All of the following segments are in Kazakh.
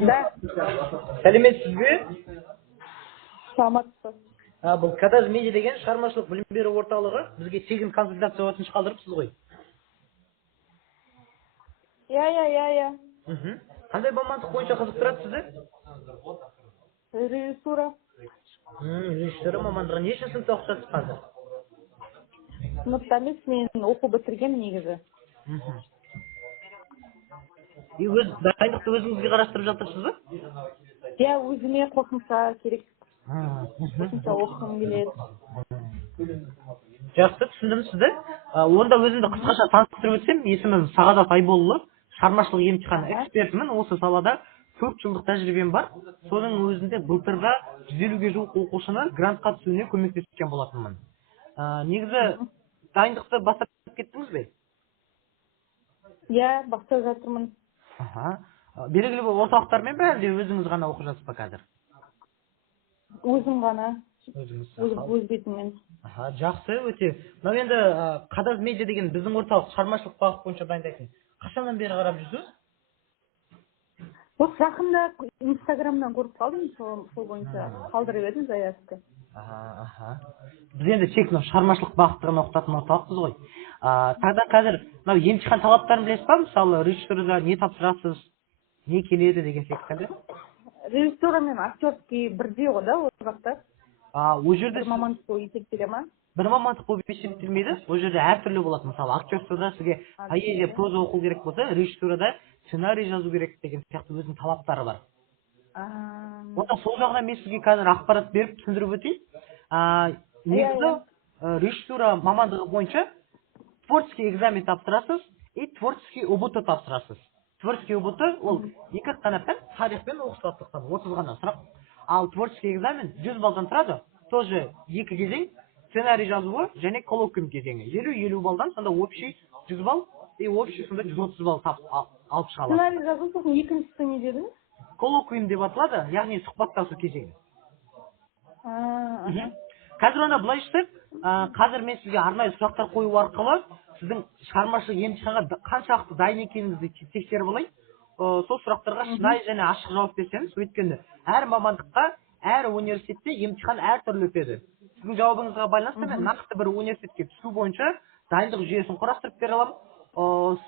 Да, Сәлеметсіз бе? саламатсыз. Бұл Кадаз Медиа деген шығармашылық білім беру орталығы. Бізге тегін консультация өтініш қалдырыпсыз ғой. Я. Қандай мамандық бойынша қызықтырады сізді? Режиссура. Режиссура мамандығы. Неше сыныпта оқытасыз қазір? Сыныпта емес, мен оқу бітіргенмін негізі. Өз дайындықты өзіңізге қарастырып жатырсыз ба? Я өзіме қосымша керек. Қосымша оқығым келеді. Жақсы, түсіндім сізді. Онда өзімді қысқаша таныстырып өтсем, есімім Сағадат Айболұлы, шығармашылық емтихан экспертімін. Осы салада 4 жылдық тәжірибем бар. Соның өзінде былтырға 150-ге жуық оқушыны грантқа түсуіне көмектескен болатынмын. Негізі дайындықты бастап кеттіңіз бе? Я бастап жатырмын. Белгілі бір орталықтармен бе, әлде өзіңіз ғана оқып жатсыз ба қазір? Өзім ғана. Өзіңіз. Өз бетіммен. Жақсы, өте. Мынау енді Кадаз Медиа деген біздің орталық шығармашылық бағыт бойынша дайындайтын. Қашаннан бері қарап жүрсіз? Осы жақында Инстаграмнан көріп қалдым, сол бойынша қалдырып едім заявка. Біз енді тек шығармашылық бағытты ғана оқытатын орталықпыз ғой. Тогда қазір мынау емтихан талаптарын білесіз ба? Мысалы, режиссурада не тапсырасыз, не келеді деген секілді. Режиссура мен актерский бірдей ғой да, ол жақта? Ол жерде бір мамандық болып есептеле ма? бір мамандық болып есептелмейді. Ол жерде әртүрлі болады. Мысалы, актерствода сізге поэзия, проза оқу керек болса, режиссурада сценарий жазу керек деген сияқты өзінің талаптары бар. Онда сол жағынан мен сізге қазір ақпарат беріп түсіндіріп өтейін. Негізі режиссура мамандығы бойынша творческий экзамен тапсырасыз и творческий ОБТ тапсырасыз. Творческий ОБТ ол 2 қана пән, тарих пен оқу сауаттылықтан 30 ғана сұрақ. Ал творческий экзамен 100 балдан тұрады. Тоже 2 кезең, сценарий жазуы және коллоквиум кезеңі. 50-50 балдан сонда общий 100 бал и общий сонда 130 бал алып шығалады. Сценарий жазу сосын екіншісі не дедіңіз? Коллоквиум деп аталады, яғни сұхбаттасу кезеңі. Қазір онда былай істеп, қазір мен сізге арнайы сұрақтар қою арқылы сіздің шығармашылық емтиханға қаншалықты дайын екеніңізді тексеріп алайын. Сол сұрақтарға шынайы және ашық жауап берсеңіз, өйткені әр мамандыққа, әр университетте емтихан әртүрлі өтеді. Сіздің жауабыңызға байланысты мен нақты бір университетке түсу бойынша дайындық жүйесін құрастырып бере аламын.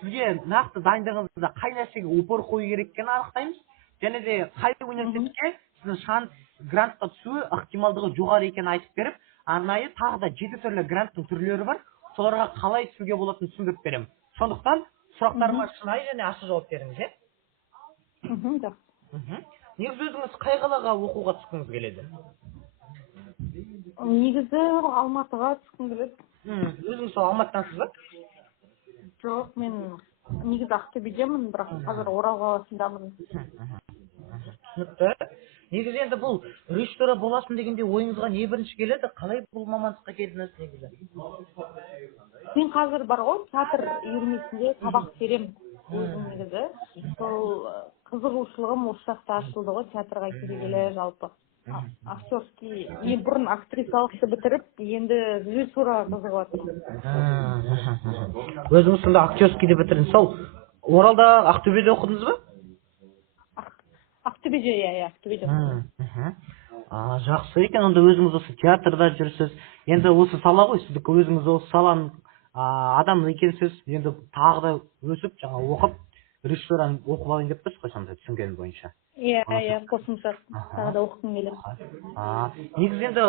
Сізге нақты дайындығыңызда қай нәрсеге упор қою керек екенін анықтаймыз. Және де қай университетке сіздің шанс грантқа түсу ықтималдығы жоғары екенін айтып беріп, арнайы тағы да 7 түрлі гранттың түрлері бар. Соларға қалай түсуге болатынын түсіндіріп беремін. Сондықтан сұрақтарыма шынайы және ашық жауап беріңіз, е? Жақсы. Негізі өзіңіз қай қалаға оқуға түскіңіз келеді? Негізі Алматыға түскім келеді. Өзіңіз сол Алматыдансыз ба? Жоқ, мен негізі Ақтөбедемін, бірақ қазір Орал қаласындамын. Түсінікті. Негізі енді бұл режиссура боласың дегенде ойыңызға не бірінші келеді? Қалай бұл мамандыққа келдіңіз негізі? Мен қазір бар ғой, театр үйірмесінде сабақ беремін. Өзім негізі. Сол қызығушылығым осы жақта ашылды ғой, театрға келгелі жалпы. Актерский, мен бұрын актрисалықты бітіріп, енді режиссура қызығып жатырмын. Өзіңіз сонда актерскийді бітірдіңіз. Сол Оралда, Ақтөбеде оқыдыңыз ба? Ақтөбеде, Ақтөбеде. Жақсы екен, онда өзіңіз осы театрда жүрсіз. Енді осы сала ғой, сіздікі өзіңіз осы саланың адам екенсіз, енді тағы да өсіп, жаңа оқып, режиссураны оқып алайын деп тұрсыз ғой, сонда түсінгенім бойынша. Қосымша тағы да оқығым келеді. Негізі енді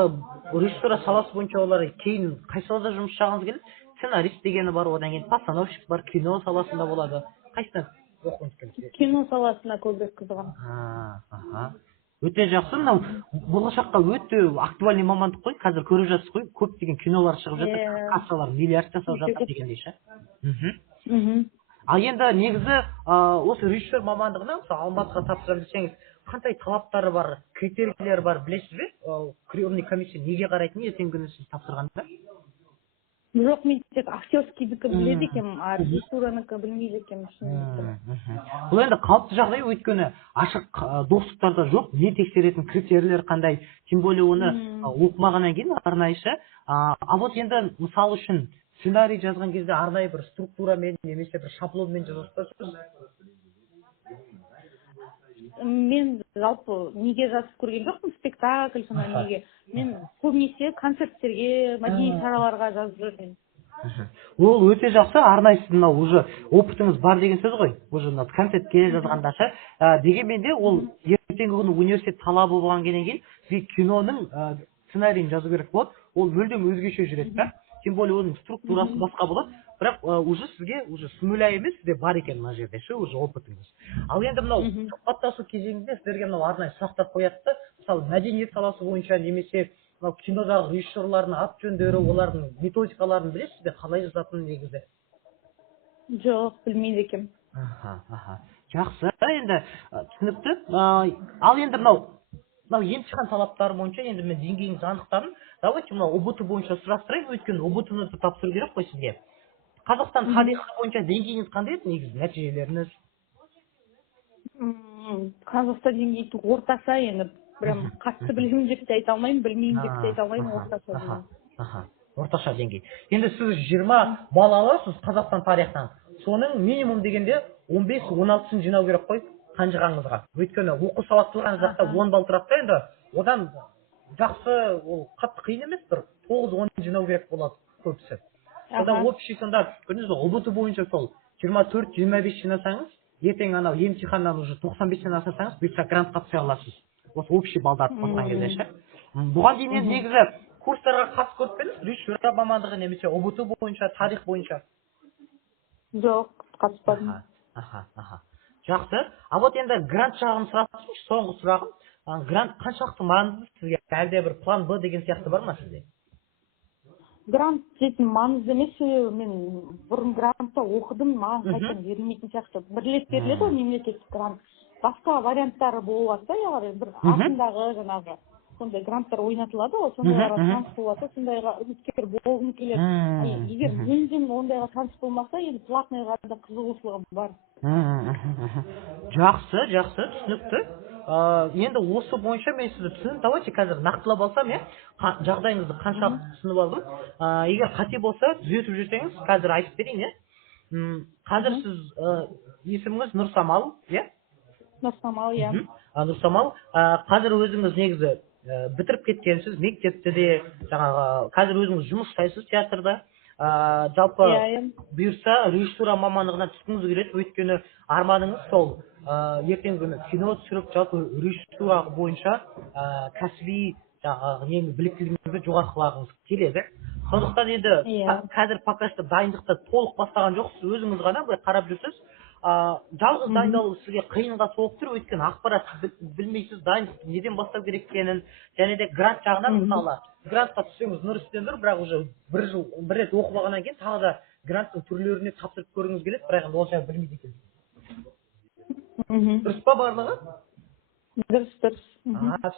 режиссура саласы бойынша олар кейін қай салада жұмыс жасағыңыз келеді? Сценарист дегені бар, одан кейін постановщик бар, кино саласында болады. Қайсына оқығыңыз келеді? Кино саласына көбірек қызығам. Өте жақсы, мынау болашаққа өте актуальный мамандық қой, қазір көріп жатсыз ғой, көптеген кинолар шығып жатыр, кассалар миллиард жасап жатыр дегендей ше. Ал енді негізі осы режиссер мамандығына Алматыға тапсырам десеңіз, қандай талаптары бар, критерийлері бар, білесіз бе? Приемный комиссия неге қарайтын ертеңгі күні сіз тапсырғанда? Жоқ, мен тек актерскийдікі біледі екенмін, а режиссураныкі білмейді екенмін. Бұл енді қалыпты жағдай, өйткені ашық достықтарда жоқ, не тексеретін критерийлер қандай, тем более оны оқымағаннан кейін арнайыша. Вот енді мысал үшін сценарий жазған кезде арнайы бір структурамен немесе бір шаблонмен жазасыз. мен жалпы неге жазып көрген жоқпын, спектакль сондай неге. Мен көбінесе концерттерге, мәдени шараларға жазып жүрмін. Ол өте жақсы, арнайы сіздің мынау уже опытыңыз бар деген сөз ғой. Уже мынау концертке жазғанда ше. Дегенмен де ол ертеңгі күні университет талабы болған кейін сізге киноның сценарийін жазу керек болады. Ол мүлдем өзгеше жүреді да. Тем более оның структурасы басқа болады. Бірақ уже сізге уже сүмілә емес, сізде бар екен мына жерде ше, уже опытыңыз. Ал енді мынау сұхбаттасу кезеңінде сіздерге мынау арнайы сұрақтар қояды да, мысалы мәдениет саласы бойынша немесе мынау кинодағы режиссерлардың аты жөндері, олардың методикаларын білесіз бе, қалай жазатынын негізі? Жоқ, білмейді екенмін. Жақсы, енді түсінікті. Ал енді мынау емтихан талаптары бойынша енді мен деңгейіңізді анықтадым. Давайте мынау ұбт бойынша сұрастырайын, өйткені ұбт-ны тапсыру керек қой сізге. Қазақстан тарихы бойынша деңгейіңіз қандай еді негізі, нәтижелеріңіз? Қазақстан деңгейі орташа, енді прям қатты білемін деп те айта алмаймын, білмеймін деп те айта алмаймын, орташа деңгей. Орташа деңгей. Енді сіз 20 балл аласыз Қазақстан тарихтан. Соның минимум дегенде 15-16-сын жинау керек қой қанжығаңызға. Өйткені оқу сауаттылығыңыз жақта 10 балл тұрады да, енді одан жақсы, ол қатты қиын емес, бір 9-10 жинау керек болады көбісі. Содан общий сонда, көрдіңіз бе, ұбт бойынша сол 24-25 жинасаңыз, ертең анау емтиханнан уже 95-тен асырсаңыз, бұйырса грантқа түсе аласыз. Осы общий балдарды қосқан кезде ше. Бұған дейін енді негізі курстарға қатысып көріп пе едіңіз? Режиссура мамандығы немесе ұбт бойынша, тарих бойынша? Жоқ, қатыспадым. Жақсы. А вот енді грант жағын сұрасыншы, соңғы сұрағым. Грант қаншалықты маңызды сізге? Әлде бір план Б деген сияқты бар ма сізде? Грант дейтін маңызды емес, мен бұрын грантта оқыдым, маған қайтадан берілмейтін сияқты. Бір рет беріледі ғой мемлекеттік грант. Басқа варианттары болады да, яғни бір артындағы жаңағы сондай гранттар ойнатылады ғой, сондайға шанс болады, сондайға үміткер болғым келеді. Егер мүлдем ондайға шанс болмаса, енді платныйға да қызығушылығым бар. Жақсы, түсінікті. Енді осы бойынша мен сізді түсініп, давайте қазір нақтылап алсам, жағдайыңызды қаншалықты түсініп алдым. Егер қате болса, түзетіп жүрсеңіз, қазір айтып берейін, қазір сіз есіміңіз Нұрсамал, Нұрсамал, Нұрсамал, қазір өзіңіз негізі бітіріп кеткенсіз, мектепті де, жаңағы, қазір өзіңіз жұмыс жасайсыз театрда. Жалпы бұйырса режиссура мамандығына түскіңіз келеді, өйткені арманыңыз сол ертеңгі күні кино түсіріп, жалпы режиссура бойынша кәсіби біліктілігіңізді жоғарылағыңыз келеді. Сондықтан енді қазір пока что дайындықты толық бастаған жоқсыз, өзіңіз ғана былай қарап жүрсіз. Жалғыз дайындалу сізге қиынға соғып тұр, өйткені ақпарат білмейсіз, дайындықты неден бастау керек екенін, және де грант жағынан, мысалы грантқа түссеңіз нұр үстінен нұр, бірақ уже бір рет оқып алғаннан кейін тағы да гранттың түрлеріне тапсырып көргіңіз келеді, бірақ енді ол жайлы білмейді екенсіз. Дұрыс па барлығы? Дұрыс.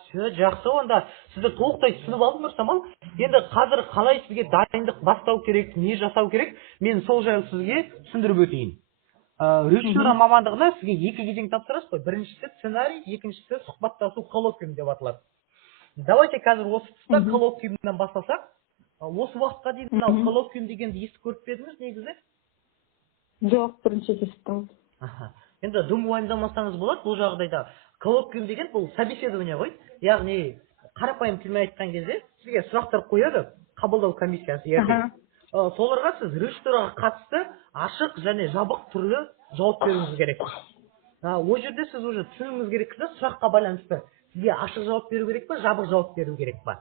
Все, жақсы, онда сізді толықтай түсініп алдым, Нұрсамал. Енді қазір қалай сізге дайындық бастау керек, не жасау керек, мен сол жайлы сізге түсіндіріп өтейін. Режиссура мамандығына сізге 2 кезең тапсырасыз ғой. Біріншісі сценарий, екіншісі сұхбаттасу коллоквиум деп аталады. Давайте қазір осы тұста коллоквиумнан бастасақ. Осы уақытқа дейін мынау коллоквиум дегенді естіп көріп пе едіңіз негізі? Жоқ, бірінші естідім. Енді дым уайымдамасаңыз болады, бұл жағдайда. Коллоквиум деген бұл собеседование ғой. Яғни қарапайым тілмен айтқан кезде сізге сұрақтар қояды, қабылдау комиссиясы ертең. Соларға сіз режиссураға қатысты ашық және жабық түрлі жауап беруіңіз керек. Ол жерде сіз уже түсінуіңіз керек, сұраққа байланысты сізге ашық жауап беру керек па, жабық жауап беру керек па.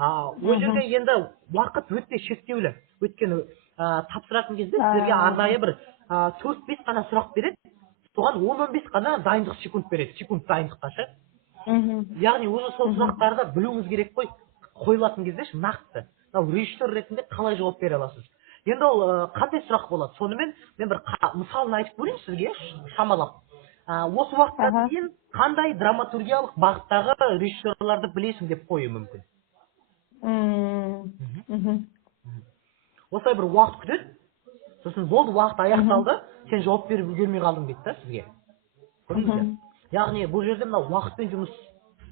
Ол жерде енді уақыт өте шектеулі. Өйткені тапсыратын кезде сіздерге арнайы бір 4-5 қана сұрақ береді. Соған 10-15 қана дайындық секунд береді, секунд дайындыққа ше. Яғни уже сол сұрақтарды білуіңіз керек қой, қойылатын кезде нақты. Режиссер ретінде қалай жауап бере аласыз. Енді ол қандай сұрақ болады? Сонымен мен бір мысалын айтып көрейін сізге, шамалап. Осы уақытқа дейін қандай драматургиялық бағыттағы режиссерларды білесің деп қою мүмкін. Осылай бір уақыт күтеді, сосын болды, уақыт аяқталды, сен жауап беріп үлгермей қалдың дейді да сізге. Көрдіңіз бе? Яғни бұл жерде мынау уақытпен жұмыс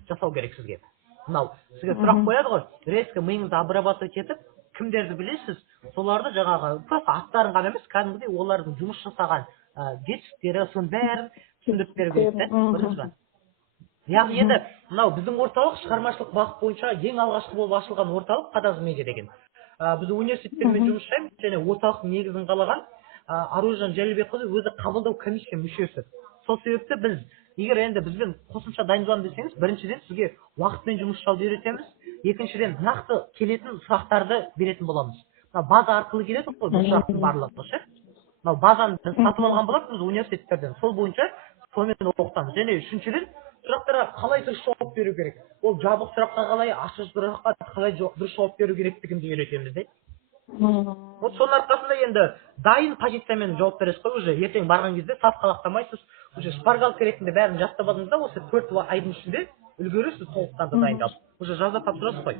жасау керек сізге. Мынау сізге сұрақ қояды ғой, резко миыңызды обрабатывать етіп, кімдерді білесіз, соларды жаңағы просто аттарын ғана емес, кәдімгідей олардың жұмыс жасаған жетістіктері, соның бәрін түсіндіріп беру керек та, бірінші. Яғни енді мынау біздің орталық шығармашылық бағыт бойынша ең алғашқы болып ашылған орталық Қадағыз медиа деген. Біз университеттермен жұмыс жасаймыз және орталықтың негізін қалаған Аружан Жәлібекқызы өзі қабылдау комиссия мүшесі. Сол себепті біз егер енді бізбен қосымша дайындаламын десеңіз, біріншіден сізге уақытпен жұмыс жасауды үйретеміз, екіншіден нақты келетін сұрақтарды беретін боламыз. База арқылы келеді ғой бұл сұрақтың барлығы, ше. Мынау базаны біз сатып алған болатынбыз университеттерден. Сол бойынша сонымен оқытамыз. Және үшіншіден сұрақтарға қалай дұрыс жауап беру керек. Ол жабық сұраққа қалай, ашық сұраққа қалай дұрыс жауап беру керектігін де үйретеміз де. Вот соның арқасында енді дайын позициямен жауап бересіз ғой, уже ертең барған кезде сас қалақтамайсыз, уже шпаргалка ретінде бәрін жаттап алдыңыз да, осы 4 айдың ішінде үлгересіз толыққанды дайындап. Уже жазда тапсырасыз ғой.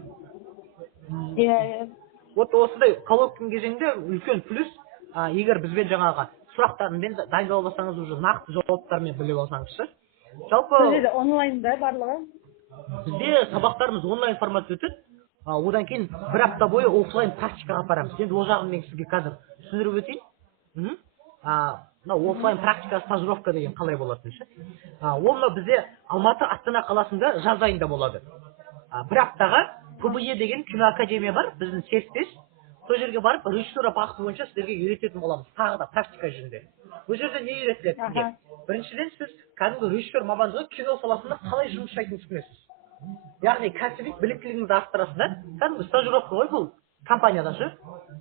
Иә. Вот осындай коллоквиум кезеңде үлкен плюс, егер бізбен жаңағы сұрақтармен дайындала алсаңыз, уже нақты жауаптармен біліп алсаңызшы. Жалпы Бізде онлайнда барлығы? Бізде сабақтарымыз онлайн форматта өтеді. Одан кейін бір апта бойы офлайн практикаға апарамыз. Енді ол жағын мен сізге қазір түсіндіріп өтейін. Мынау офлайн практика стажировка деген қалай болатын ше. Ол бізде Алматы Астана қаласында жаз айында болады. Бір аптаға ПБЕ деген киноакадемия бар, біздің серіктес. Сол жерге барып, режиссура бағыты бойынша сіздерге үйрететін боламыз, тағы да практика жүзінде. Бұл жерде не үйретіледі сізге? Біріншіден сіз кәдімгі режиссер мамандығы кино саласында қалай жұмыс жасайтынын түсінесіз. Яғни кәсіби біліктілігіңізді арттырасыз да, кәдімгі стажировка ғой бұл компанияда ше.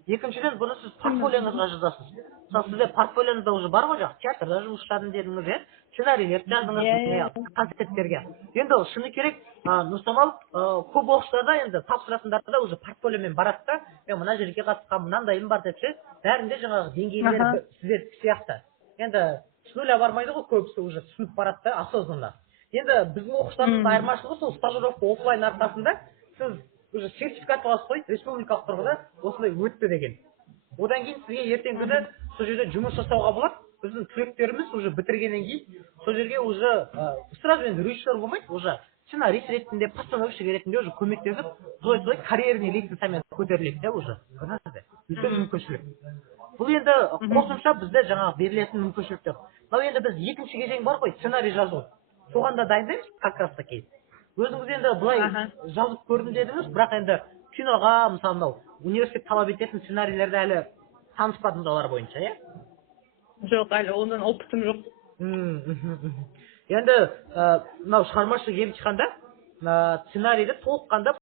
Екіншіден бұны сіз портфолиоңызға жазасыз. Мысалы сізде портфолионызда уже бар ғой, театрда жұмыс жасадым дедіңіз, иә? Сценарийлерді жаздыңыз, концерттерге. Енді шыны керек, Нұрсамал көп оқушыларда енді тапсыратындарда уже портфолиомен барады да, мен мына жерге қатысқан, мынандайым бар деп ше, бәрінде жаңағы деңгейлері сіздердікі сияқты. Енді с нуля бармайды ғой, көбісі уже түсініп барады да, осознанно. Енді біздің оқушылардың айырмашылығы сол стажировка офлайн арқасында сіз уже сертификат аласыз ғой, республикалық тұрғыда осындай өтті деген. Одан кейін сізге ертеңгі күні сол жерде жұмыс жасауға болады. Біздің түлектеріміз уже бітіргеннен кейін сол жерге уже сразу енді режиссер болмайды, уже сценарист ретінде, постановщик ретінде уже көмектесіп, солай карьерный лестницамен көтеріледі де уже. Үлкен мүмкіншілік. Бұл енді қосымша бізде жаңағы берілетін мүмкіншіліктер. Мынау енді біз екінші кезең бар ғой, сценарий жазу. Соған да дайындаймыз как раз таки. Өзіңіз енді былай жазып көрдім дедіңіз, бірақ енді киноға, мысалы мынау университет талап ететін сценарийлерді әлі таныспадыңыз олар бойынша, иә? Жоқ, әлі ондан опытым жоқ. Енді мынау шығармашылық емтиханда сценарийді толыққанда